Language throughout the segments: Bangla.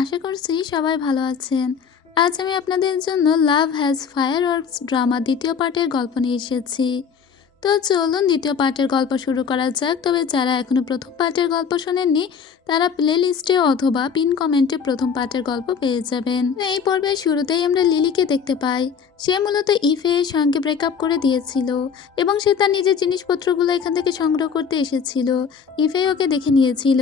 আশা করছি সবাই ভালো আছেন। আজ আমি আপনাদের জন্য লাভ হ্যাজ ফায়ারওয়ার্কস ড্রামা দ্বিতীয় পার্টের গল্প নিয়ে এসেছি। তো চলুন দ্বিতীয় পার্টের গল্প শুরু করা যাক। তবে যারা এখনো প্রথম পার্টের গল্প শোনেননি তারা প্লে লিস্টে অথবা পিন কমেন্টে প্রথম পার্টের গল্প পেয়ে যাবেন। তো এই পর্বের শুরুতেই আমরা লিলিকে দেখতে পাই। সে মূলত ইফের সঙ্গে ব্রেকআপ করে দিয়েছিল এবং সে তার নিজের জিনিসপত্রগুলো এখান থেকে সংগ্রহ করতে এসেছিল। ইফে ওকে দেখে নিয়েছিল।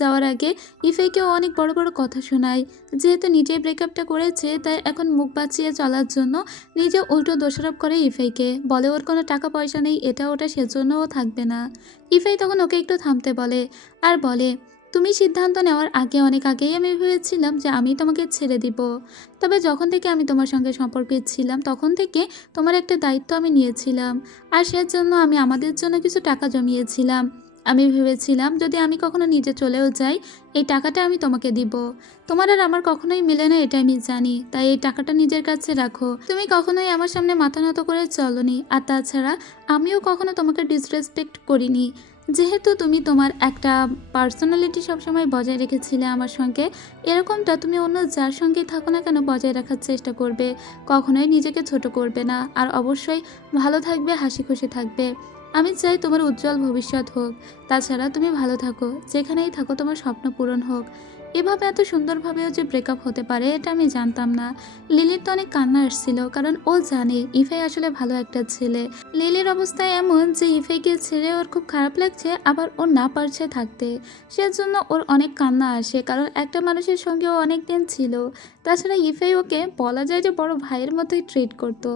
যাওয়ার আগে ইফেকেও অনেক বড় বড় কথা শোনায়। যেহেতু নিজেই ব্রেকআপটা করেছে তাই এখন মুখ বাঁচিয়ে চলার জন্য নিজে উল্টো দোষারোপ করে ইফেকে, বলে ওর কোনো টাকা পয়সা নেই, এটা ওটা, সেজন্যও থাকবে না। ইফেই তখন ওকে একটু থামতে বলে আর বলে, তুমি সিদ্ধান্ত নেওয়ার আগে অনেক আগেই আমি ভেবেছিলাম যে আমি তোমাকে ছেড়ে দিব। তবে যখন থেকে আমি তোমার সঙ্গে সম্পর্কে ছিলাম তখন থেকে তোমার একটা দায়িত্ব আমি নিয়েছিলাম, আর সেজন্য আমি আমাদের জন্য কিছু টাকা জমিয়েছিলাম। আমি ভেবেছিলাম যদি আমি কখনো নিজে চলেও যাই এই টাকাটা আমি তোমাকে দিব। তোমার আর আমার কখনোই মিলে না, এটা আমি জানি, তাই এই টাকাটা নিজের কাছে রাখো। তুমি কখনোই আমার সামনে মাথা নত করে চলোনি, আর তাছাড়া আমিও কখনো তোমাকে ডিসরেসপেক্ট করিনি। যেহেতু তুমি তোমার একটা পার্সোনালিটি সবসময় বজায় রেখেছিলে আমার সঙ্গে, এরকমটা তুমি অন্য যার সঙ্গেই থাকো না কেন বজায় রাখার চেষ্টা করবে। কখনোই নিজেকে ছোট করবে না, আর অবশ্যই ভালো থাকবে, হাসি খুশি থাকবে। আমি চাই তোমার উজ্জ্বল ভবিষ্যৎ হোক। তাছাড়া তুমি ভালো থাকো, যেখানেই থাকো তোমার স্বপ্ন পূরণ হোক। এভাবে এত সুন্দরভাবেও যে ব্রেকআপ হতে পারে এটা আমি জানতাম না। লিলির তো অনেক কান্না আসছিল, কারণ ও জানে ইফাই আসলে ভালো একটা ছেলে। লিলির অবস্থায় এমন যে ইফাইকে ছেড়ে ওর খুব খারাপ লাগছে, আবার ও না পারছে থাকতে। সেজন্য ওর অনেক কান্না আসে, কারণ একটা মানুষের সঙ্গে ও অনেক দিন ছিল। তাছাড়া ইফাই ওকে বলা যায় যে বড় ভাইয়ের মতোই ট্রিট করতো।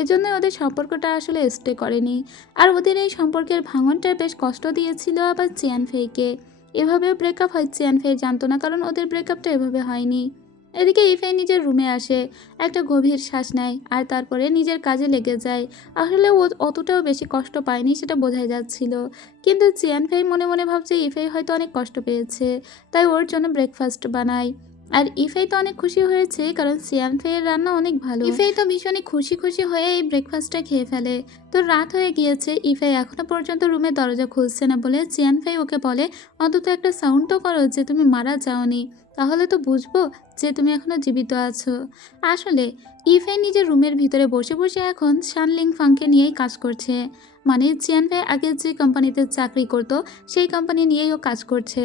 এজন্য ওদের সম্পর্কটা আসলে স্টে করেনি। আর ওদের এই সম্পর্কের ভাঙনটা বেশ কষ্ট দিয়েছিল আবার চিয়ানফেইকে। এভাবেও ব্রেকআপ হয় চিয়ানফেই জানতো না, কারণ ওদের ব্রেকআপটা এভাবে হয়নি। এদিকে ইফেই নিজের রুমে আসে, একটা গভীর শ্বাস নেয়, আর তারপরে নিজের কাজে লেগে যায়। আসলে ও অতটাও বেশি কষ্ট পায়নি সেটা বোঝাই যাচ্ছিল। কিন্তু চিয়ানফেই মনে মনে ভাবছে ইফেই হয়তো অনেক কষ্ট পেয়েছে, তাই ওর জন্য ব্রেকফাস্ট বানায়। আর ইফেই তো অনেক খুশি হয়েছে, কারণ চিয়ানফেইয়ের রান্না অনেক ভালো। ইফেই তো ভীষণই খুশি খুশি হয়ে এই ব্রেকফাস্টটা খেয়ে ফেলে। তো রাত হয়ে গিয়েছে, ইফেই এখনো পর্যন্ত রুমের দরজা খুলছে না বলে চিয়ানফেই ওকে বলে, অন্তত একটা সাউন্ড তো করো যে তুমি মারা যাওনি, তাহলে তো বুঝবো যে তুমি এখনো জীবিত আছো। আসলে ইফেই নিজের রুমের ভিতরে বসে বসে এখন শানলিং ফাংকে নিয়েই কাজ করছে। মানে চিয়ানফেই আগে যে কোম্পানিতে চাকরি করতো সেই কোম্পানি নিয়েই ও কাজ করছে।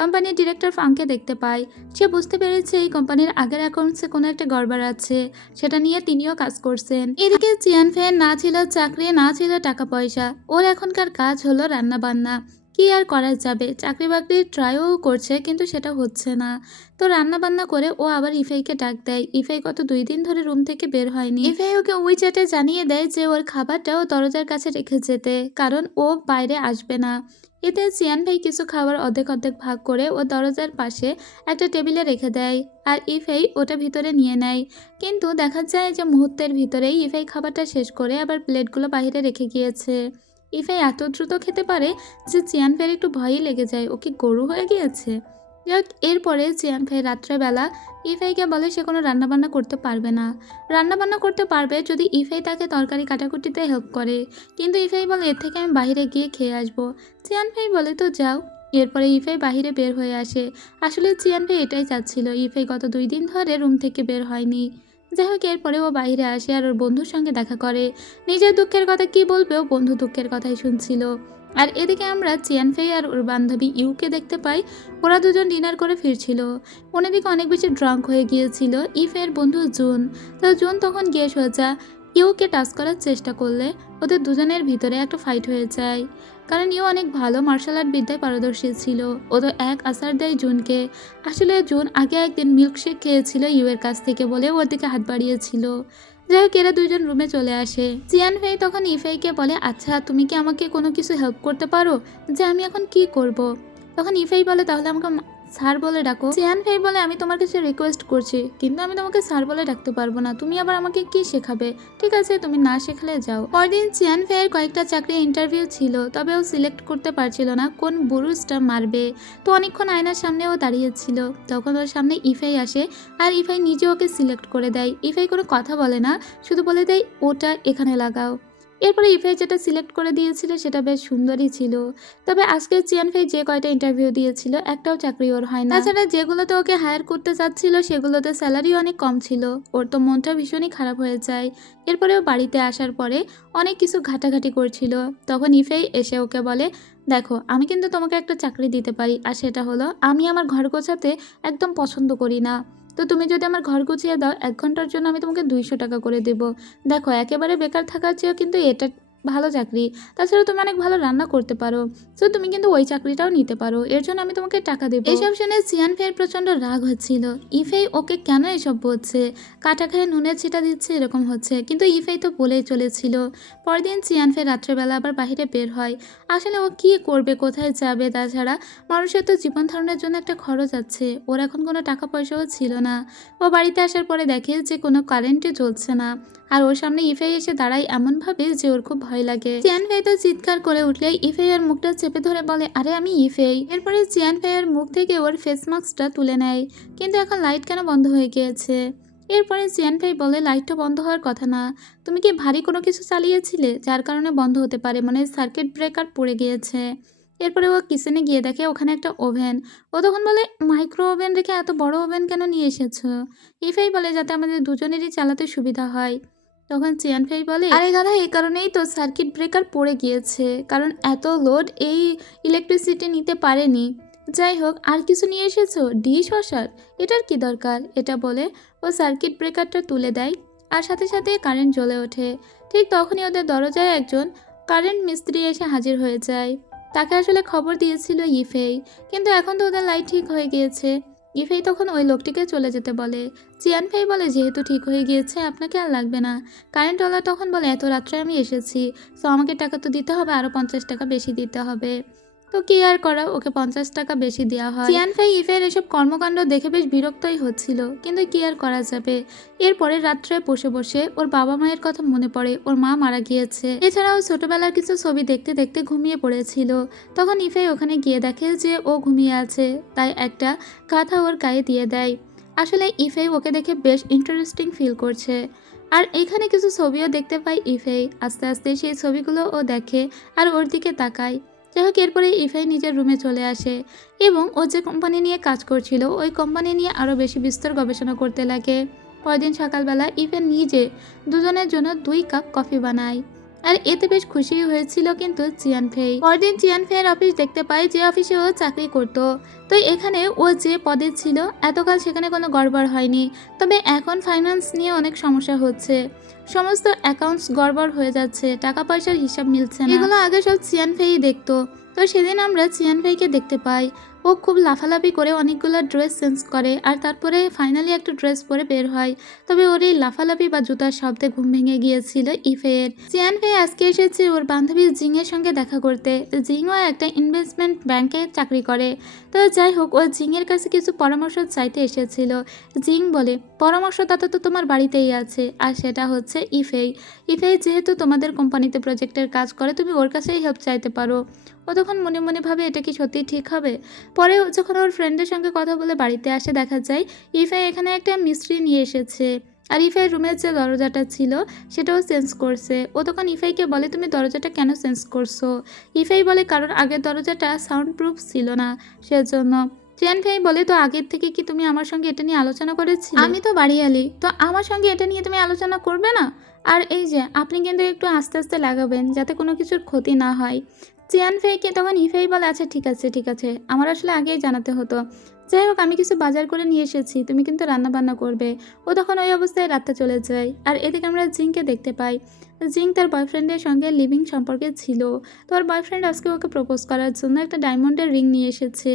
কোম্পানির ডিরেক্টর ফাংকে দেখতে পায়। সে বুঝতে পেরেছে এই কোম্পানির আগের অ্যাকাউন্টসে কোনো একটা গড়বড় আছে, সেটা নিয়ে তিনিও কাজ করছেন। এদিকে চিয়ানফের না ছিল চাকরি, না ছিল টাকা পয়সা, ওর এখনকার কাজ হলো রান্না বান্না। কি আর করা যাবে, চাকরি বাকরি ট্রাইও করছে কিন্তু সেটা হচ্ছে না। তো রান্না বান্না করে ও আবার ইফাইকে ডাক দেয়। ইফাই গত 2 দিন ধরে রুম থেকে বের হয়নি। ইফাই ওকে উইচ্যাটে জানিয়ে দেয় যে ওর খাবারটা ও দরজার কাছে রেখে যেতে, কারণ ও বাইরে আসবে না। এতে চিয়ানফেই কিছু খাবার অর্ধেক অর্ধেক ভাগ করে ও দরজার পাশে একটা টেবিলে রেখে দেয়, আর ইফেই ওটা ভিতরে নিয়ে নেয়। কিন্তু দেখা যায় যে মুহূর্তের ভিতরেই ইফেই খাবারটা শেষ করে আবার প্লেটগুলো বাইরে রেখে গিয়েছে। ইফেই এত দ্রুত খেতে পারে যে চিয়ানফের একটু ভয়ই লেগে যায়, ও কি গরু হয়ে গিয়েছে। যাক, এরপরে চিয়ানফেই রাত্রেবেলা ইফেইকে বলে সে কোনো রান্নাবান্না করতে পারবে না। রান্নাবান্না করতে পারবে যদি ইফেই তাকে তরকারি কাটাকুটিতে হেল্প করে, কিন্তু ইফেই বলে এর থেকে আমি বাইরে গিয়ে খেয়ে আসবো। চিয়ানফেই বলে তো যাও। এরপরে ইফেই বাহিরে বের হয়ে আসে। আসলে চিয়ানফেই এটাই চাচ্ছিল, ইফেই গত 2 দিন ধরে রুম থেকে বের হয়নি। যাই হোক, এরপরে ও বাইরে আসে আর ওর বন্ধুর সঙ্গে দেখা করে। নিজের দুঃখের কথা কি বলবে, ও বন্ধু দুঃখের কথাই শুনছিল। আর এদিকে আমরা চিয়ানফেই আর ওর বান্ধবী ইউকে দেখতে পাই। ওরা দুজন ডিনার করে ফিরছিল। অন্যদিকে অনেক বেশি ড্রাঙ্ক হয়ে গিয়েছিল ইফের বন্ধু জুন। তো জুন তখন গিয়ে সোজা ইউকে টাচ করার চেষ্টা করলে ওদের দুজনের ভিতরে একটা ফাইট হয়ে যায়, কারণ ইউ অনেক ভালো মার্শাল আর্ট বিদ্যায় পারদর্শী ছিল। ও তো এক আসার দেয় জুনকে। আসলে জুন আগে একদিন মিল্কশেক খেয়েছিল ইউ এর কাছ থেকে বলে ওর দিকে হাত বাড়িয়েছিল। যাই হোক, এরা দুজন রুমে চলে আসে। চিয়ানফেই তখন ইফেইকে বলে, আচ্ছা তুমি কি আমাকে কোনো কিছু হেল্প করতে পারো, যে আমি এখন কি করব। তখন ইফেই বলে, তাহলে আমাকে স্যার বলে ডাকো। চিয়ানফেই বলে, আমি তোমার কাছে রিকোয়েস্ট করছি, কিন্তু আমি তোমাকে স্যার বলে ডাকতে পারবো না, তুমি আবার আমাকে কি শেখাবে। ঠিক আছে, তুমি না শেখালে যাও। পরদিন চিয়ানফেইয়ের কয়েকটা চাকরি ইন্টারভিউ ছিল, তবে ও সিলেক্ট করতে পারছিল না কোন বুরুজটা মারবে। তো অনেকক্ষণ আয়নার সামনে ও দাঁড়িয়েছিল। তখন ওর সামনে ইফেই আসে, আর ইফেই নিজে ওকে সিলেক্ট করে দেয়। ইফেই কোনো কথা বলে না, শুধু বলে দেয় ওটা এখানে লাগাও। এরপরে ইফাই যেটা সিলেক্ট করে দিয়েছিল সেটা বেশ সুন্দরই ছিল। তবে আজকে চিয়ানফাই যে কয়টা ইন্টারভিউ দিয়েছিল একটাও চাকরি ওর হয় না। তাছাড়া যেগুলোতে ওকে হায়ার করতে চাচ্ছিল সেগুলোতে স্যালারি অনেক কম ছিল। ওর তো মনটা ভীষণই খারাপ হয়ে যায়। এরপরে ও বাড়িতে আসার পরে অনেক কিছু ঘাটাঘাটি করছিল। তখন ইফাই এসে ওকে বলে, দেখো আমি কিন্তু তোমাকে একটা চাকরি দিতে পারি, আর সেটা হলো আমি আমার ঘর গোছাতে একদম পছন্দ করি না। তো তুমি যদি আমার ঘর গুছিয়ে দাও 1 ঘন্টার জন্য আমি তোমাকে 200 টাকা করে দেবো। দেখো একেবারে বেকার থাকার চেয়েও কিন্তু এটা ভালো চাকরি। তাছাড়া তুমি অনেক ভালো রান্না করতে পারো, তো তুমি কিন্তু ওই চাকরিটাও নিতে পারো, এর জন্য আমি তোমাকে টাকা দেবো। এইসব শুনে চিয়ানফের প্রচণ্ড রাগ হচ্ছিল। ইফেই ওকে কেন এসব বলছে, কাটা খায় নুনের ছিটা দিচ্ছে এরকম হচ্ছে, কিন্তু ইফেই তো বলেই চলেছিল। পরদিন চিয়ানফে রাত্রেবেলা আবার বাইরে বের হয়। আসলে ও কি করবে, কোথায় যাবে? তাছাড়া মানুষের তো জীবন ধারণের জন্য একটা খরচ আছে, ওর এখন কোনো টাকা পয়সাও ছিল না। ও বাড়িতে আসার পরে দেখে যে কোনো কারেন্টই চলছে না, আর ওর সামনে ইফাই এসে দাঁড়ায় এমনভাবে যে ওর খুব ভয় লাগে। চিয়ান ফাই তো চিৎকার করে উঠলে ইফাই এর মুখটা চেপে ধরে বলে, আরে আমি ইফাই। এরপরে চিয়ান ফাই এর মুখ থেকে ওর ফেস মাস্কটা তুলে নেয়, কিন্তু এখন লাইট কেন বন্ধ হয়ে গিয়েছে? এরপরে চিয়ান ফাই বলে, লাইটটা বন্ধ হওয়ার কথা না, তুমি কি ভারী কোনো কিছু চালিয়েছিলে যার কারণে বন্ধ হতে পারে, মানে সার্কিট ব্রেকার পড়ে গিয়েছে। এরপরে ও কিচেনে গিয়ে দেখে ওখানে একটা ওভেন। ও তখন বলে, মাইক্রো ওভেন রেখে এত বড় ওভেন কেন নিয়ে এসেছো? ইফাই বলে, যাতে আমাদের দুজনেরই চালাতে সুবিধা হয়। তখন চিয়ানফাই বলে, আরে গাধা, এই কারণেই তো সার্কিট ব্রেকার পড়ে গিয়েছে, কারণ এত লোড এই ইলেকট্রিসিটি নিতে পারেনি। যাই হোক, আর কিছু নিয়ে এসেছো? Dish washer? এটার কি দরকার? এটা বলে ও সার্কিট ব্রেকারটা তুলে দেয়, আর সাথে সাথে কারেন্ট জ্বলে ওঠে। ঠিক তখনই ওদের দরজায় একজন কারেন্ট মিস্ত্রি এসে হাজির হয়ে যায়। তাকে আসলে খবর দিয়েছিল ইফেই, কিন্তু এখন তো ওদের লাইট ঠিক হয়ে গিয়েছে। ইফেই তখন ওই লোকটিকে চলে যেতে বলে। চিয়ানফাই বলে, যেহেতু ঠিক হয়ে গিয়েছে আপনাকে আর লাগবে না। কারেন্টওয়ালা তখন বলে, এত রাত্রে আমি এসেছি, তো আমাকে টাকা তো দিতে হবে, আরও 50 টাকা বেশি দিতে হবে। তো কি আর করা, ওকে 50 টাকা বেশি দেওয়া হয়। চিয়ানফাই ইফের এসব কর্মকাণ্ড দেখে বেশ বিরক্তই হচ্ছিল, কিন্তু কি আর করা যাবে। এরপরে রাত্রে বসে বসে ওর বাবা মায়ের কথা মনে পড়ে, ওর মা মারা গিয়েছে। এছাড়াও ছোটবেলার কিছু ছবি দেখতে দেখতে ঘুমিয়ে পড়েছিল। তখন ইফাই ওখানে গিয়ে দেখে যে ও ঘুমিয়ে আছে, তাই একটা কাঁথা ওর গায়ে দিয়ে দেয়। আসলে ইফেই ওকে দেখে বেশ ইন্টারেস্টিং ফিল করছে, আর এখানে কিছু ছবিও দেখতে পাই ইফেই। আস্তে আস্তে সেই ছবিগুলো ও দেখে আর ওর দিকে তাকায়। যাই হোক, এরপরে ইফাই নিজের রুমে চলে আসে এবং ও যে কোম্পানি নিয়ে কাজ করছিল ওই কোম্পানি নিয়ে আরও বেশি বিস্তর গবেষণা করতে লাগে। পরদিন সকালবেলা ইফাই নিজে দুজনের জন্য 2 কাপ কফি বানায়, আর এতে বেশ খুশি হয়েছিল কিন্তু চিয়ানফেই। পরদিন চিয়ানফেইয়ের অফিস দেখতে পায়, যে অফিসে ও চাকরি করতো। তো এখানে ও যে পদে ছিল এতকাল সেখানে কোনো গড়বড় হয়নি, তবে এখন ফাইন্যান্স নিয়ে অনেক সমস্যা হচ্ছে। সমস্ত অ্যাকাউন্টস গড়বড় হয়ে যাচ্ছে, টাকা পয়সার হিসাব মিলছে না। এগুলো আগে সব চিয়ানফেই দেখতো। তো সেদিন আমরা চিয়ানফেইকে দেখতে পাই, ও খুব লাফালাফি করে অনেকগুলো ড্রেস চেঞ্জ করে, আর তারপরে ফাইনালি একটা ড্রেস পরে বের হয়। তবে ওর এই লাফালাফি বা জুতার শব্দে ঘুম ভেঙে গিয়েছিল ইফের। চিয়ানফেই আজকে এসেছে ওর বান্ধবী জিংয়ের সঙ্গে দেখা করতে। জিংও একটা ইনভেস্টমেন্ট ব্যাংকে চাকরি করে। তো যাই হোক, ও জিংয়ের কাছে কিছু পরামর্শ চাইতে এসেছিল। জিং বলে, পরামর্শদাতা তো তোমার বাড়িতেই আছে, আর সেটা হচ্ছে ইফেই। ইফেই যেহেতু তোমাদের কোম্পানিতে প্রজেক্টের কাজ করে, তুমি ওর কাছেই হেল্প চাইতে পারো। ও তখন মনে মনে ভাবে, এটা কি সত্যি ঠিক হবে? পরে যখন ওর ফ্রেন্ডের সঙ্গে কথা বলে বাড়িতে আসে, দেখা যায় ইফাই এখানে একটা মিস্ত্রি নিয়ে এসেছে, আর ইফাই রুমের যে দরজাটা ছিল সেটাও চেঞ্জ করছে। ও তখন ইফাইকে বলে, তুমি দরজাটা কেন চেঞ্জ করছো? ইফাই বলে, কারণ আগের দরজাটা সাউন্ড প্রুফ ছিল না, সেজন্য। চিয়ানফাই বলে, তো আগের থেকে কি তুমি আমার সঙ্গে এটা নিয়ে আলোচনা করেছিলে? আমি তো বাড়িয়ালি, তো আমার সঙ্গে এটা নিয়ে তুমি আলোচনা করবে না? আর এই যে আপনি কিন্তু একটু আস্তে আস্তে লাগাবেন, যাতে কোনো কিছুর ক্ষতি না হয়। চিয়ানফেইকে তখন ইফেই বলে, আচ্ছা ঠিক আছে ঠিক আছে, আমার আসলে আগেই জানাতে হতো। যাই হোক, আমি কিছু বাজার করে নিয়ে এসেছি, তুমি কিন্তু রান্না বান্না করবে। ও তখন ওই অবস্থায় রাতে চলে যায়, আর এদিকে আমরা জিংকে দেখতে পাই। জিং তার বয়ফ্রেন্ডের সঙ্গে লিভিং সম্পর্কে ছিল। তো ওর বয়ফ্রেন্ড আজকে ওকে প্রপোজ করার জন্য একটা ডায়মন্ডের রিং নিয়ে এসেছে।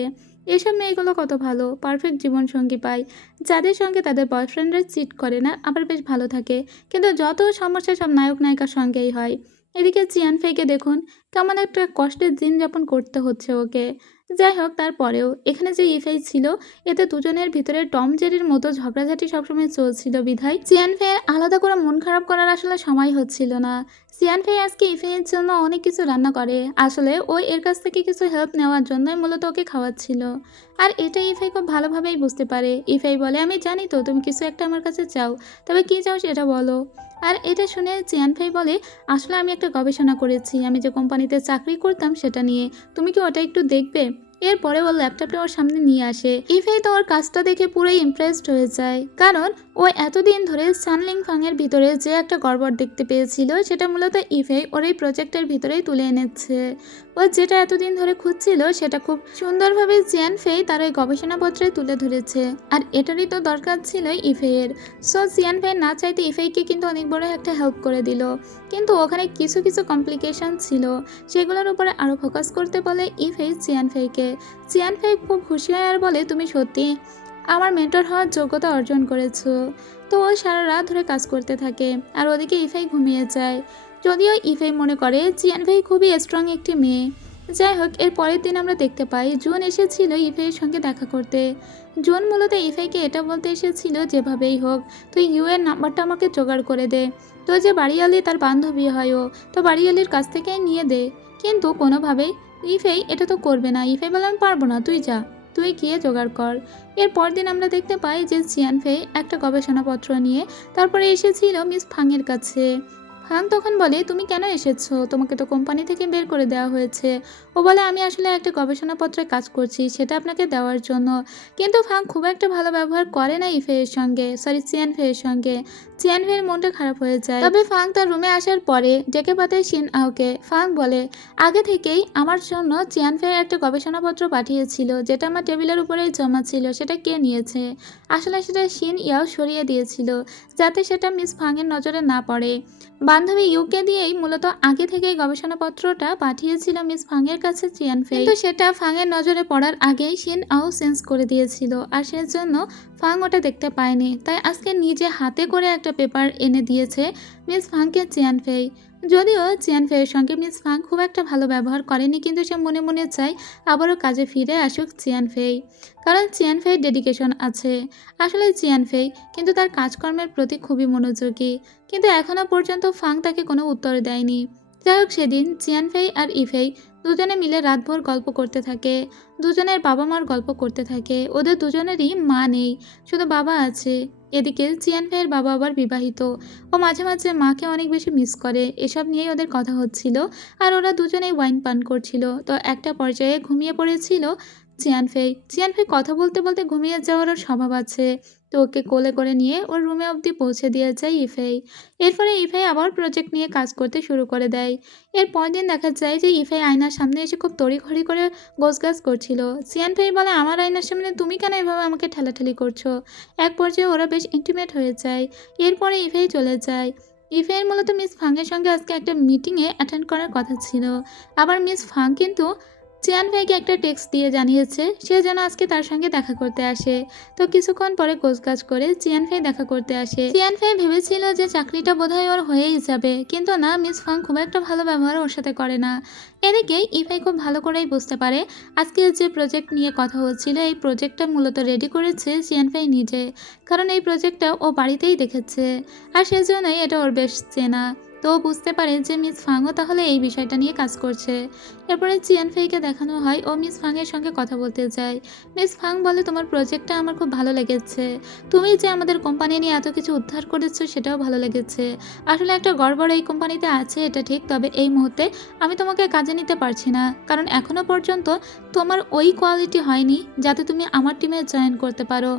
এসব মেয়েগুলো কত ভালো, পারফেক্ট জীবনসঙ্গী পায়, যাদের সঙ্গে তাদের বয়ফ্রেন্ডরা চিট করে না, আবার বেশ ভালো থাকে। কিন্তু যত সমস্যা সব নায়ক নায়িকার সঙ্গেই হয়। এদিকে চিয়ানফেইকে দেখুন, কেমন একটা কষ্টের দিন যাপন করতে হচ্ছে ওকে। যাই হোক, তারপরেও এখানে যে ইফাই ছিল, এতে দুজনের ভিতরে টম জেরির মতো ঝগড়াঝাটি সবসময় চলছিল বিধায় চিয়ানফেইয়ের আলাদা করে মন খারাপ করার আসলে সময় হচ্ছিল না। জিয়ান ফেই আজকে ইফেইয়ের জন্য অনেক কিছু রান্না করে। আসলে ও এর কাছ থেকে কিছু হেল্প নেওয়ার জন্যই মূলত ওকে খাওয়াচ্ছিল। আর এটা ইফেই খুব ভালোভাবেই বুঝতে পারে। ইফেই বলে, আমি জানি তো তুমি কিছু একটা আমার কাছে চাও, তবে কি চাও সেটা বলো। আর এটা শুনে জিয়ান ফেই বলে, আসলে আমি একটা গবেষণা করেছি আমি যে কোম্পানিতে চাকরি করতাম সেটা নিয়ে, তুমি কি ওটা একটু দেখবে? এরপরে ওর ল্যাপটপটা ওর সামনে নিয়ে আসে। ইফেই তো ওর কাজটা দেখে পুরোই ইমপ্রেসড হয়ে যায়, কারণ ও এতদিন ধরে সানলিং ফাংয়ের ভিতরে যে একটা গড়বড় দেখতে পেয়েছিল সেটা মূলত ইফেই ওর এই প্রজেক্টের ভিতরেই তুলে এনেছে। ও যেটা এতদিন ধরে খুঁজছিল সেটা খুব সুন্দরভাবে জিয়ান ফেই তার ওই গবেষণাপত্রে তুলে ধরেছে। আর এটারই তো দরকার ছিল ইফেইয়ের। সো জিয়ান ফেই না চাইতে ইফেইকে কিন্তু অনেক বড় একটা হেল্প করে দিল, কিন্তু ওখানে কিছু কিছু কমপ্লিকেশন ছিল, সেগুলোর উপরে আরও ফোকাস করতে বলে ইফেই জিয়ান ফেইকে। জিয়ান ফেই খুব খুশি হয় আর বলে, তুমি সত্যি আমার মেন্টর হওয়ার যোগ্যতা অর্জন করেছো। তো ও সারা রাত ধরে কাজ করতে থাকে আর ওদিকে ইফেই ঘুমিয়ে যায়। যদিও ইফেই মনে করে জিয়ান ফেই খুবই স্ট্রং একটি মেয়ে। যাই হোক, এর পরের দিন আমরা দেখতে পাই জুন এসেছিল ইফেইয়ের সঙ্গে দেখা করতে। জুন মূলত ইফেইকে এটা বলতে এসেছিল, যেভাবেই হোক তুই ইউ এর নাম্বারটা আমাকে জোগাড় করে দে। তো যে বাড়িয়ালি তার বান্ধবী হয় ও, তো বাড়িয়ালির কাছ থেকে নিয়ে দে। কিন্তু কোনোভাবেই ইফেই এটা তো করবে না। ইফেই বলে, আমি পারবো না, তুই যা, তুই গিয়ে জোগাড় কর। এর পরদিন আমরা দেখতে পাই যে জিয়ান ফেই একটা গবেষণাপত্র নিয়ে তারপরে এসেছিল মিস ফাংয়ের কাছে। ফাং তখন বলে, তুমি কেন এসেছো? তোমাকে তো কোম্পানি থেকে বের করে দেওয়া হয়েছে। ও বলে, আমি আসলে একটা গবেষণাপত্রে কাজ করছি, সেটা আপনাকে দেওয়ার জন্য। কিন্তু ফাং খুব একটা ভালো ব্যবহার করে না ইফেইয়ের সঙ্গে, সরি চিয়ান ফেইয়ের সঙ্গে। চিয়ান ফেইয়ের মনটা খারাপ হয়ে যায়। তবে ফাং তার রুমে আসার পরে ডেকে পাঠায় শিন আওকে। ফাং বলে, আগে থেকেই আমার জন্য চিয়ান ফেই একটা গবেষণাপত্র পাঠিয়েছিল, যেটা আমার টেবিলের উপরেই জমা ছিল, সেটা কে নিয়েছে? আসলে সেটা শিন ইয়াও সরিয়ে দিয়েছিল, যাতে সেটা মিস ফাংয়ের নজরে না পড়ে। বান্ধবী ইউকে দিয়েই মূলত আগে থেকেই গবেষণাপত্রটা পাঠিয়েছিল মিস ফাংয়ের কাছে চিয়ান ফেই, কিন্তু সেটা ফাংয়ের নজরে পড়ার আগেই শিন আও চেঞ্জ করে দিয়েছিল, আর সেজন্য ফাং ওটা দেখতে পায়নি। তাই আজকে নিজে হাতে করে একটা পেপার এনে দিয়েছে মিস ফাংকে চিয়ান ফেই। যদিও চিয়ান ফেইয়ের সঙ্গে মিস ফাং খুব একটা ভালো ব্যবহার করেনি, কিন্তু সে মনে মনে চায় আবারও কাজে ফিরে আসুক চিয়ান ফেই, কারণ চিয়ান ফেইয়ের ডেডিকেশন আছে। আসলে চিয়ান ফেই কিন্তু তার কাজকর্মের প্রতি খুবই মনোযোগী, কিন্তু এখনও পর্যন্ত ফাং তাকে কোনো উত্তর দেয়নি। যাই হোক, সেদিন চিয়ান ফেই আর ইফেই দুজনে মিলে রাতভর গল্প করতে থাকে। দুজনের বাবা মার গল্প করতে থাকে। ওদের দুজনেরই মা নেই, শুধু বাবা আছে। এদিকে চিয়ান ফেইয়ের বাবা আবার বিবাহিত, ও মাঝে মাঝে মাকে অনেক বেশি মিস করে। এসব নিয়েই ওদের কথা হচ্ছিল, আর ওরা দুজনেই ওয়াইন পান করছিল। তো একটা পর্যায়ে ঘুমিয়ে পড়েছিল চিয়ান ফেই। চিয়ান ফেই কথা বলতে বলতে ঘুমিয়ে যাওয়ার ওর স্বভাব আছে, তো ওকে কোলে করে নিয়ে ওর রুমে অবধি পৌঁছে দিয়ে যায় ইফেই। এরপরে ইফেই আবার প্রজেক্ট নিয়ে কাজ করতে শুরু করে দেয়। এর পরের দিন দেখা যায় যে ইফেই আয়নার সামনে এসে খুব তড়িঘড়ি করে গোছগাছ করছিল। চিয়ান ফেই বলে, আমার আয়নার সামনে তুমি কেন এভাবে আমাকে ঠেলাঠেলি করছো? এক পর্যায়ে ওরা বেশ ইন্টিমেট হয়ে যায়। এরপরে ইফেই চলে যায়। ইফেইয়ের মূলত মিস ফাংয়ের সঙ্গে আজকে একটা মিটিংয়ে অ্যাটেন্ড করার কথা ছিল। আবার মিস ফাং কিন্তু চিয়ান ফেইকে একটা টেক্সট দিয়ে জানিয়েছে সে যেন আজকে তার সঙ্গে দেখা করতে আসে। তো কিছুক্ষণ পরে গোছগাছ করে চিয়ান ফেই দেখা করতে আসে। চিয়ান ফেই ভেবেছিল যে চাকরিটা বোধহয় ওর হয়েই যাবে, কিন্তু না, মিস ফাং খুব একটা ভালো ব্যবহার ওর সাথে করে না। এদিকে ইফেই খুব ভালো করেই বুঝতে পারে আজকে যে প্রজেক্ট নিয়ে কথা হচ্ছিল, এই প্রজেক্টটা মূলত রেডি করেছে চিয়ান ফেই নিজে, কারণ এই প্রজেক্টটা ও বাড়িতেই দেখেছে, আর সেজন্যই এটা ওর বেশ চেনা। তো ও বুঝতে পারে যে মিস ফাংও তাহলে এই বিষয়টা নিয়ে কাজ করছে। এরপরে চিয়ান ফেইকে দেখানো হয় ও মিস ফাংয়ের সঙ্গে কথা বলতে যায়। মিস ফাং বলে, তোমার প্রজেক্টটা আমার খুব ভালো লেগেছে, তুমি যে আমাদের কোম্পানি নিয়ে এত কিছু উদ্ধার করেছো সেটাও ভালো লেগেছে। আসলে একটা গড়বড় এই কোম্পানিতে আছে এটা ঠিক, তবে এই মুহূর্তে আমি তোমাকে কাজে নিতে পারছি না, কারণ এখনও পর্যন্ত তোমার ওই কোয়ালিটি হয়নি যাতে তুমি আমার টিমে জয়েন করতে পারো।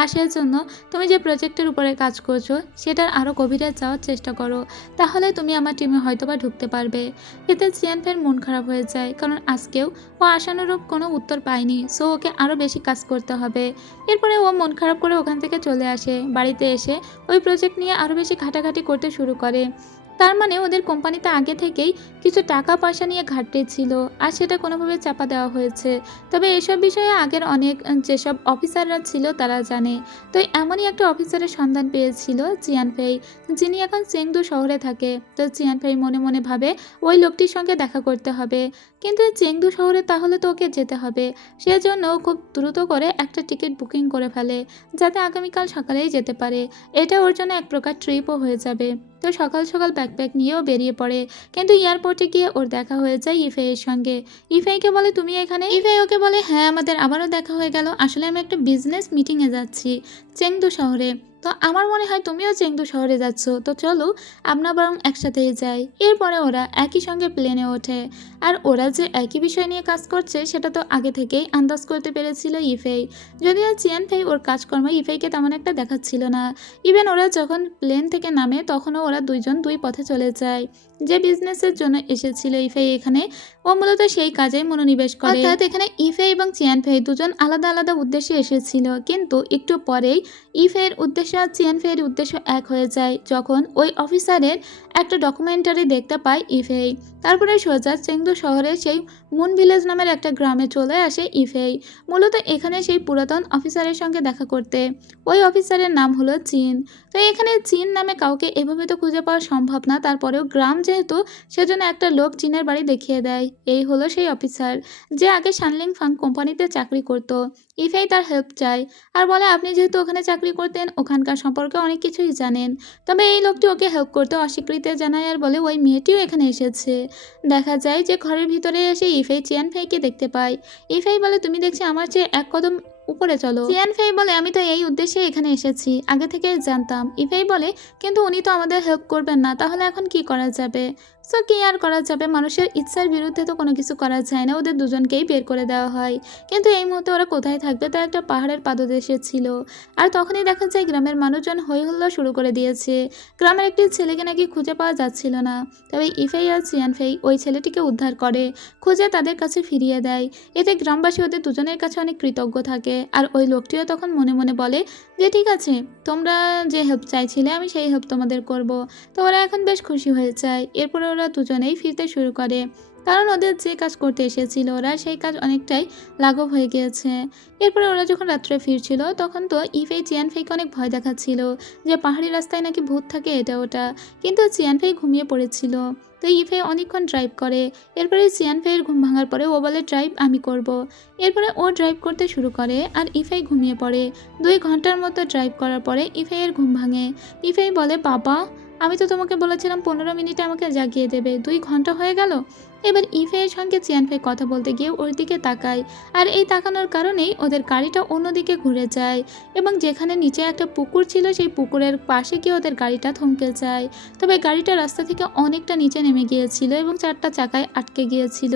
আর সেজন্য তুমি যে প্রজেক্টের উপরে কাজ করছো সেটার আরও গভীরে যাওয়ার চেষ্টা করো, তাহলে তুমি আমার টিমে হয়তোবা ঢুকতে পারবে। এতে চিয়ান ফেইয়ের মন খারাপ হয়ে যায়, কারণ আজকেও ও আশানুরূপ কোনো উত্তর পায়নি, সো ওকে আরও বেশি কাজ করতে হবে। এরপরে ও মন খারাপ করে ওখান থেকে চলে আসে। বাড়িতে এসে ওই প্রজেক্ট নিয়ে আরও বেশি ঘাটাঘাটি করতে শুরু করে। তার মানে ওদের কোম্পানিতে আগে থেকেই কিছু টাকা পয়সা নিয়ে ঘাটতি ছিল, আর সেটা কোনোভাবে চাপা দেওয়া হয়েছে। তবে এসব বিষয়ে আগের অনেক যেসব অফিসাররা ছিল তারা জানে। তো এমনই একটা অফিসারের সন্ধান পেয়েছিল চিয়ান ফেই, যিনি এখন চেংদু শহরে থাকে। তো চিয়ান ফেই মনে মনে ভাবে ওই লোকটির সঙ্গে দেখা করতে হবে, কিন্তু চেংদু শহরে তাহলে তো ওকে যেতে হবে। সেজন্য ও খুব দ্রুত করে একটা টিকিট বুকিং করে ফেলে, যাতে আগামীকাল সকালেই যেতে পারে। এটা ওর জন্য এক প্রকার ট্রিপও হয়ে যাবে। তো তো সকাল সকাল ব্যাকপ্যাক নিয়েও বেরিয়ে পড়ে। কিন্তু এয়ারপোর্টে গিয়ে ওর দেখা হয়ে যায় ইফেইয়ের সঙ্গে। ইফেইকে বলে, তুমি এখানে? ইফেই ওকে বলে, হ্যাঁ আমাদের আবারও দেখা হয়ে গেল। আসলে আমি একটা বিজনেস মিটিংয়ে যাচ্ছি চেংদু শহরে। তো আমার মনে হয় তুমিও চেংদু শহরে যাচ্ছ, তো চলো আমরা বরং একসাথেই যাই। এরপরে ওরা একই সঙ্গে প্লেনে ওঠে। আর ওরা যে একই বিষয় নিয়ে কাজ করছে সেটা তো আগে থেকেই আন্দাজ করতে পেরেছিল ইফেই। যদিও চিয়ানফেই ওর কাজকর্ম ইফেইকে তেমন একটা দেখাচ্ছিল না। ইভেন ওরা যখন প্লেন থেকে নামে তখনও ওরা দুইজন দুই পথে চলে যায়। যে বিজনেসের জন্য এসেছিল ইফেই এখানে, ও মূলত সেই কাজে মনোনিবেশ করে। অর্থাৎ এখানে ইফেই এবং চিয়ানফেই দুজন আলাদা আলাদা উদ্দেশ্যে এসেছিল, কিন্তু একটু পরেই ইফের উদ্দেশ্য আর চিয়ানফেইয়ের উদ্দেশ্য এক হয়ে যায় যখন ওই অফিসারের একটা ডকুমেন্টারি দেখতে পায় ইফেই। তারপরে সোজা চেংদু শহরে সেই মুন ভিলেজ নামের একটা গ্রামে চলে আসে ইফেই, মূলত এখানে সেই পুরাতন অফিসারের সঙ্গে দেখা করতে। ওই অফিসারের নাম হলো চিন। তো এখানে চিন নামে কাউকে এভাবে তো খুঁজে পাওয়া সম্ভব না, তারপরেও গ্রাম যেহেতু সেজন্য একটা লোক চিনের বাড়ি দেখিয়ে দেয়। এই হলো সেই অফিসার যে আগে শানলিং ফাং কোম্পানিতে চাকরি করত। ইফেই তার হেল্প চায় আর বলে, আপনি যেহেতু ওখানে চাকরি করতেন ওখানকার সম্পর্কে অনেক কিছুই জানেন। তবে এই লোকটি ওকে হেল্প করতে অস্বীকৃতি জানায় আর বলে ওই মেয়েটিও এখানে এসেছে। দেখা যায় যে ঘরের ভিতরে এসে ইফেই চিয়ানফেইকে দেখতে পায়। ইফেই বলে, তুমি দেখছি আমার চেয়ে এক কদম উপরে চলো। চিয়ানফেই বলে, আমি তো এই উদ্দেশ্যে এখানে এসেছি, আগে থেকে জানতাম। ইফেই বলে, কিন্তু উনি তো আমাদের হেল্প করবেন না, তাহলে এখন কি করা যাবে? সো কি আর করা যাবে, মানুষের ইচ্ছার বিরুদ্ধে তো কোনো কিছু করা যায় না। ওদের দুজনকেই বের করে দেওয়া হয়। কিন্তু এই মুহূর্তে ওরা কোথায় থাকবে, তা একটা পাহাড়ের পাদদেশে ছিল। আর তখনই দেখা যায় গ্রামের মানুষজন হই হুল্লোড় শুরু করে দিয়েছে। গ্রামের একটি ছেলেকে নাকি খুঁজে পাওয়া যাচ্ছিল না। তবে ইফেই আর চিয়ানফেই ওই ছেলেটিকে উদ্ধার করে খুঁজে তাদের কাছে ফিরিয়ে দেয়। এতে গ্রামবাসী ওদের দুজনের কাছে অনেক কৃতজ্ঞ থাকে। আর ওই লোকটিও তখন মনে মনে বলে যে ঠিক আছে, তোমরা যে হেল্প চাইছিলে আমি সেই হেল্প তোমাদের করব। তো ওরা এখন বেশ খুশি হয়ে যায়। এরপরে ওরা দুজনেই ফিরতে শুরু করে, কারণ ওদের যে কাজ করতে এসেছিল ওরা সেই কাজ অনেকটাই লাঘব হয়ে গিয়েছে। এরপরে ওরা যখন রাত্রে ফিরছিল তখন তো ইফেই চিয়ানফেইকে অনেক ভয় দেখাচ্ছিল যে পাহাড়ি রাস্তায় নাকি ভূত থাকে এটা ওটা, কিন্তু চিয়ানফেই ঘুমিয়ে পড়েছিল। তো ইফেই অনেকক্ষণ ড্রাইভ করে। এরপরে চিয়ানফেইয়ের ঘুম ভাঙার পরে ও বলে, ড্রাইভ আমি করব। এরপরে ও ড্রাইভ করতে শুরু করে আর ইফেই ঘুমিয়ে পড়ে। 2 ঘন্টার মতো ড্রাইভ করার পরে ইফেইয়ের ঘুম ভাঙে। ইফেই বলে, বাবা আমি তো তোমাকে বলেছিলাম 15 মিনিটে আমাকে জাগিয়ে দেবে, 2 ঘন্টা হয়ে গেল। এবার ইফেইয়ের সঙ্গে চিয়ানফেই কথা বলতে গিয়ে ওর দিকে তাকায়। আর এই তাকানোর কারণেই ওদের গাড়িটা অন্যদিকে ঘুরে যায় এবং যেখানে নিচে একটা পুকুর ছিল সেই পুকুরের পাশে গিয়ে ওদের গাড়িটা থমকে যায়। তবে গাড়িটা রাস্তা থেকে অনেকটা নিচে নেমে গিয়েছিল এবং 4টা চাকায় আটকে গিয়েছিল।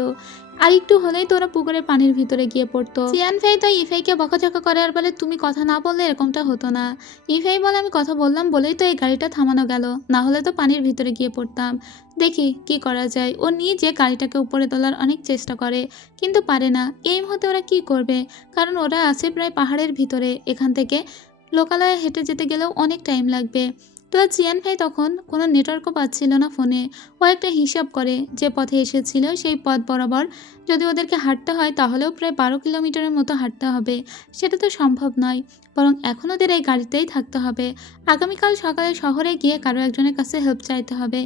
আর একটু হলেই তো ওরা পুকুরের পানির ভিতরে গিয়ে পড়তো। চিয়ানফেই তো ইফেইকে বকাঝকা করে আর বলে, তুমি কথা না বললে এরকমটা হতো না। ইফেই বলে, আমি কথা বললাম বলেই তো এই গাড়িটা থামানো গেল, না হলে তো পানির ভিতরে গিয়ে পড়তাম। দেখি কি করা যায়। ও নিজে গাড়িটাকে উপরে তোলার অনেক চেষ্টা করে কিন্তু পারে না। এই মুহূর্তে ওরা কি করবে, কারণ ওরা আছে প্রায় পাহাড়ের ভিতরে, এখান থেকে লোকালয়ে হেঁটে যেতে গেলেও অনেক টাইম লাগবে। তো চিয়ানফেই তখন কোনো নেটওয়ার্কও পাচ্ছিল না ফোনে। ও একটা হিসাব করে যে পথে এসেছিল সেই পথ বরাবর যদি ওদেরকে হাঁটতে হয় তাহলেও প্রায় 12 কিলোমিটারের মতো হাঁটতে হবে। সেটা তো সম্ভব নয়, বরং এখন ওদের এই গাড়িতেই থাকতে হবে। আগামীকাল সকালে শহরে গিয়ে কারো একজনের কাছে হেল্প চাইতে হবে,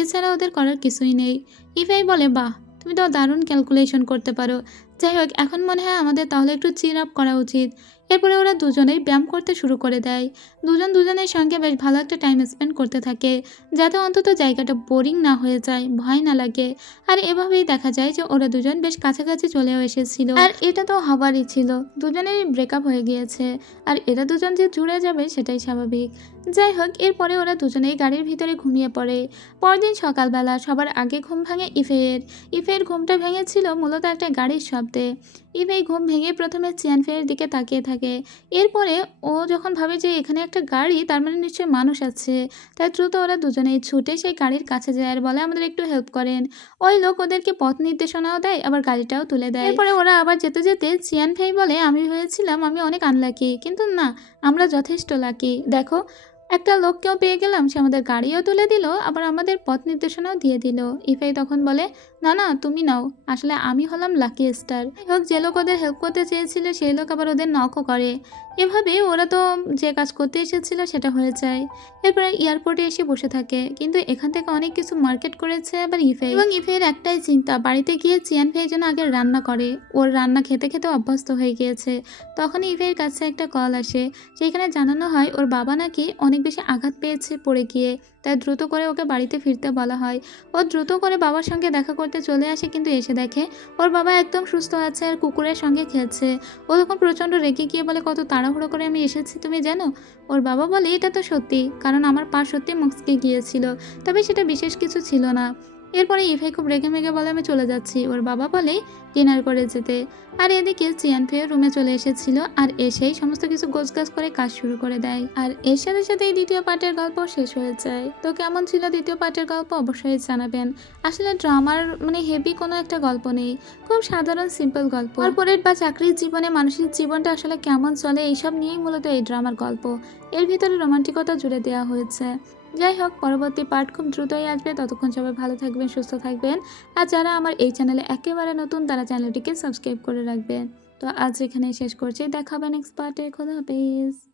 এছাড়া ওদের করার কিছুই নেই। ইফাই বলে, বাহ তুমি তো দারুণ ক্যালকুলেশন করতে পারো। যাই হোক, এখন মনে হয় আমাদের তাহলে একটু চির আপ করা উচিত। এরপরে ওরা দুজনেই ব্যায়াম করতে শুরু করে দেয়। দুজন দুজনের সঙ্গে বেশ ভালো একটা টাইম স্পেন্ড করতে থাকে, যাতে অন্তত জায়গাটা বোরিং না হয়ে যায়, ভয় না লাগে। আর এভাবেই দেখা যায় যে ওরা দুজন বেশ কাছাকাছি চলেও এসেছিল। আর এটা তো হবারই ছিল, দুজনেরই ব্রেকআপ হয়ে গিয়েছে আর এরা দুজন যে জুড়ে যাবে সেটাই স্বাভাবিক। যাই হোক, এরপরে ওরা দুজনেই গাড়ির ভিতরে ঘুমিয়ে পড়ে। পরদিন সকালবেলা সবার আগে ঘুম ভাঙে ইফের। ইফের ঘুমটা ভেঙেছিল মূলত একটা গাড়ির শব্দে। ইফেই ঘুম ভেঙে প্রথমে চিয়ানফেইয়ের দিকে তাকিয়ে থাকে। এরপরে ও যখন ভাবে যে এখানে একটা গাড়ি, তার মানে নিশ্চয়ই মানুষ আছে, তাই দ্রুত ওরা দুজনেই ছুটে সেই গাড়ির কাছে যায় আর বলে, আমাদের একটু হেল্প করেন। ওই লোক ওদেরকে পথ নির্দেশনাও দেয় আবার গাড়িটাও তুলে দেয়। এরপরে ওরা আবার যেতে যেতে চিয়ানফেই বলে, আমি ভেবেছিলাম আমি অনেক আনলাকি, কিন্তু না, আমরা যথেষ্ট লাকি। দেখো, একটা লোককেও পেয়ে গেলাম, সে আমাদের গাড়িও তুলে দিল আবার আমাদের পথ নির্দেশনাও দিয়ে দিল। ইফাই তখন বলে, না না তুমি নাও, আসলে আমি হলাম লাকি স্টার। হোক, যে লোক ওদের হেল্প করতে চেয়েছিল সেই লোক আবার ওদের নকও করে। এভাবে ওরা তো যে কাজ করতে এসেছিল সেটা হয়ে যায়। এরপরে এয়ারপোর্টে এসে বসে থাকে, কিন্তু এখান থেকে অনেক কিছু মার্কেট করেছে আবার ইফাই, এবং ইফাইয়ের একটাই চিন্তা, বাড়িতে গিয়ে চিয়ানফেই যেন আগে রান্না করে, ওর রান্না খেতে খেতে অভ্যস্ত হয়ে গিয়েছে। তখনই ইফাইয়ের কাছে একটা কল আসে, সেখানে জানানো হয় ওর বাবা নাকি অনেক বেশি আঘাত পেয়েছে পড়ে গিয়ে, তাই দ্রুত করে ওকে বাড়িতে ফিরতে বলা হয়। ও দ্রুত করে বাবার সঙ্গে দেখা করতে চলে আসে, কিন্তু এসে দেখে ওর বাবা একদম সুস্থ আছে আর কুকুরের সঙ্গে খেলছে। ও তখন প্রচণ্ড রেগে গিয়ে বলে, কত তাড়াহুড়ো করে আমি এসেছি তুমি জানো? ওর বাবা বলে, এটা তো সত্যি, কারণ আমার পা সত্যি মুচকে গিয়েছিল, তবে সেটা বিশেষ কিছু ছিল না। এরপরে ইভাই খুব রেগে মেগে বলে, আমি চলে যাচ্ছি। ওর বাবা বলে ডিনার করে যেতে। আর এদিকে চিয়ানফেও রুমে চলে এসেছিল আর এসেই সমস্ত কিছু গোছগাছ করে কাজ শুরু করে দেয়। আর এর সাথে সাথে এই দ্বিতীয় পার্টের গল্প শেষ হয়ে যায়। তো কেমন ছিল দ্বিতীয় পার্টের গল্প অবশ্যই জানাবেন। আসলে ড্রামার হেভি কোনো একটা গল্প নেই, খুব সাধারণ সিম্পল গল্প। কর্পোরেট বা চাকরির জীবনে মানুষের জীবনটা আসলে কেমন চলে এইসব নিয়েই মূলত এই ড্রামার গল্প। এর ভিতরে রোমান্টিকতা জুড়ে দেওয়া হয়েছে। যাই হোক, পরবর্তী পার্ট খুব দ্রুতই আসবে। ততক্ষণ সবাই ভালো থাকবেন, সুস্থ থাকবেন। আর যারা আমার এই চ্যানেলে একেবারে নতুন তারা চ্যানেলটিকে সাবস্ক্রাইব করে রাখবেন। তো আজ এখানেই শেষ করছি, দেখা হবে নেক্সট পার্টে। খোদা হাফেজ।